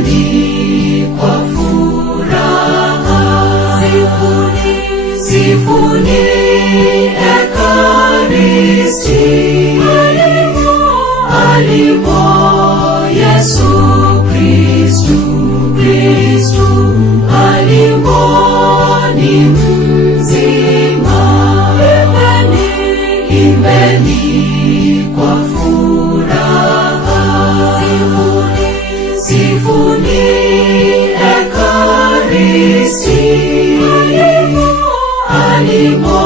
imbeni kwa furaha. Sifuni Ekaristi, alimo Yesu Kristu, alimo ni mzima. Imbeni kwa furaha. Sifuni Ekaristi, alimo